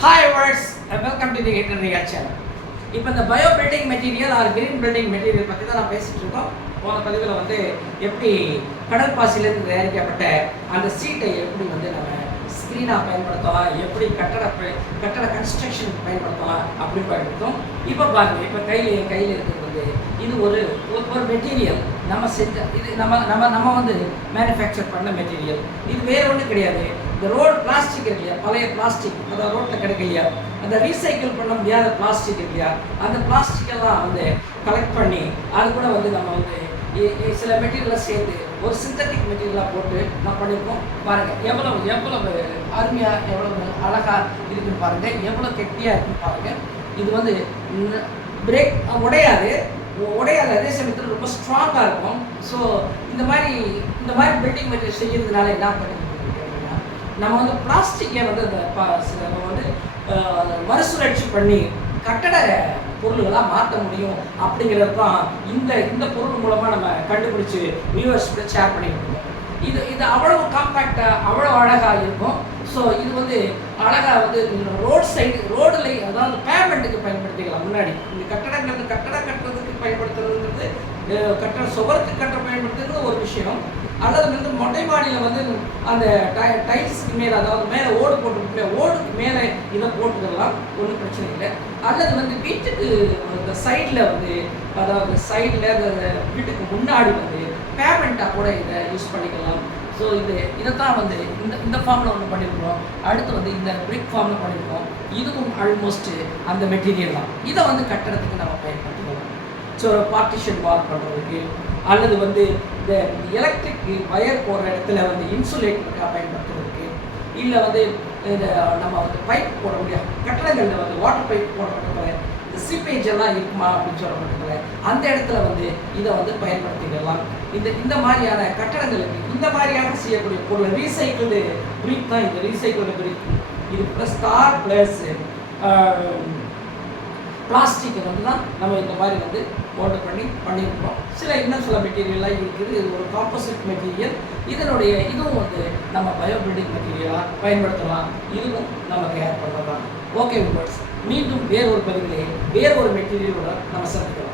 Hi words welcome to the hidden real channel இப்போ இந்த bio building material or green building material பற்றி தான் நான் பேசிகிட்டு இருக்கோம். போன பதிவில் வந்து எப்படி கடல் பாசிலேருந்து தயாரிக்கப்பட்ட அந்த சீட்டை எப்படி வந்து நம்ம ஸ்க்ரீனாக பயன்படுத்தலாம் எப்படி கட்டட ப- கட்டட கன்ஸ்ட்ரக்ஷன் பயன்படுத்தலாம் அப்படி பயன்படுத்தும் இப்போ பாருங்க இப்போ கையில் என் கையில் இருக்கிறது வந்து இது ஒரு ஒரு- மெட்டீரியல் நம்ம செஞ்ச இது நம்ம நம்ம நம்ம வந்து மேனுஃபேக்சர் பண்ண மெட்டீரியல் இது வேறு ஒன்றும் கிடையாது. இந்த ரோடு பிளாஸ்டிக் இருக்கு இல்லையா? பழைய பிளாஸ்டிக் அந்த ரோட்டில் கிடைக்க இல்லையா அந்த ரீசைக்கிள் பண்ண முடியாத பிளாஸ்டிக் இருக்கு இல்லையா? அந்த பிளாஸ்டிக் எல்லாம் வந்து கலெக்ட் பண்ணி அது கூட வந்து நம்ம வந்து சில மெட்டீரியலை சேர்த்து ஒரு சிந்தட்டிக் மெட்டீரியலாக போட்டு நான் பண்ணியிருக்கோம் பாருங்கள் எவ்வளவு எவ்வளவு அருமையாக எவ்வளவு அழகாக இருக்குன்னு பாருங்கள் எவ்வளோ கெட்டியாக இருக்குன்னு பாருங்கள் இது வந்து பிரேக் உடையாது. உடையாது அதே சமயத்தில் ரொம்ப ஸ்ட்ராங்காக இருக்கும். ஸோ இந்த மாதிரி இந்த மாதிரி பில்டிங் மெட்டீரியல் செய்யறதுனால என்ன பண்ணுது? நம்ம வந்து பிளாஸ்டிக்கை வந்து அந்த சில நம்ம வந்து மறுசுழற்சி பண்ணி கட்டட பொருள்களாக மாற்ற முடியும் அப்படிங்கிறது தான் இந்த இந்த பொருள் மூலமாக நம்ம கண்டுபிடிச்சி வியூவர்ஸ்கிட்ட ஷேர் பண்ணியிருக்கோம். இது இது அவ்வளவு காம்பேக்டாக அவ்வளோ அழகாக இருக்கும். ஸோ இது வந்து அழகாக வந்து ரோட் சைடு ரோடில் அதாவது பேமெண்ட்டுக்கு பயன்படுத்திக்கலாம். முன்னாடி இந்த கட்டடங்கள் கட்டடம் கட்டுறதுக்கு பயன்படுத்துறதுங்கிறது அஹ், கட்டட கட்ட பயன்படுத்துறது ஒரு விஷயம். அல்லது வந்து மொட்டை மாடியில் வந்து அந்த டை டைல்ஸ்க்கு மேலே அதாவது மேலே ஓடு போட்டு ஓடுக்கு மேலே இதை போட்டுக்கலாம் ஒன்றும் பிரச்சனை இல்லை. அல்லது வந்து வீட்டுக்கு அந்த சைடில் வந்து அதாவது சைடில் அந்த வீட்டுக்கு முன்னாடி வந்து பேமெண்ட்டாக கூட இதை யூஸ் பண்ணிக்கலாம். ஸோ இது இதைத்தான் வந்து இந்த இந்த ஃபார்மில் ஒன்று பண்ணியிருக்கோம் அடுத்து வந்து இந்த பிரிக் ஃபார்மில் பண்ணியிருக்கோம் இதுவும் ஆல்மோஸ்ட்டு அந்த மெட்டீரியல் தான். இதை வந்து கட்டடத்துக்கு நம்ம பயன்படுத்திக்கலாம் ஸோ பார்ட்டிஷன் வார் பண்ணுறதுக்கு அல்லது வந்து இந்த எலக்ட்ரிக் வயர் போகிற இடத்துல வந்து இன்சுலேட்டருக்காக பயன்படுத்துறதுக்கு இல்லை வந்து இந்த நம்ம வந்து பைப் போட முடியும் கட்டடங்களில் வந்து வாட்டர் பைப் போடுறதுக்கு இந்த சிப்பேஜ் எல்லாம் இருக்குமா அப்படின்னு சொல்ல பக்கத்தில் அந்த இடத்துல வந்து இதை வந்து பயன்படுத்திக்கலாம். இந்த இந்த மாதிரியான கட்டடங்களுக்கு இந்த மாதிரியான செய்யக்கூடிய பொருள் ரீசைக்கிள்டு பிரிக் தான் இந்த ரீசைக்கிள்டு பிரிக் இது ப்ளஸ் ஸ்டார் ப்ளஸ் பிளாஸ்டிக்கை வந்து தான் நம்ம இந்த மாதிரி வந்து மோல்டு பண்ணி பண்ணியிருக்கிறோம். சில இன்னும் சில மெட்டீரியல்லாம் இருக்குது. இது ஒரு காம்போசிட் மெட்டீரியல் இதனுடைய இதுவும் வந்து நம்ம பயோபில்டிங் மெட்டீரியலாக பயன்படுத்தலாம். இதுவும் நம்ம தயார் பண்ணலாம். ஓகே மீண்டும் வேறொரு பதிவிலே வேறொரு மெட்டீரியலோட நம்ம சந்திக்கலாம்.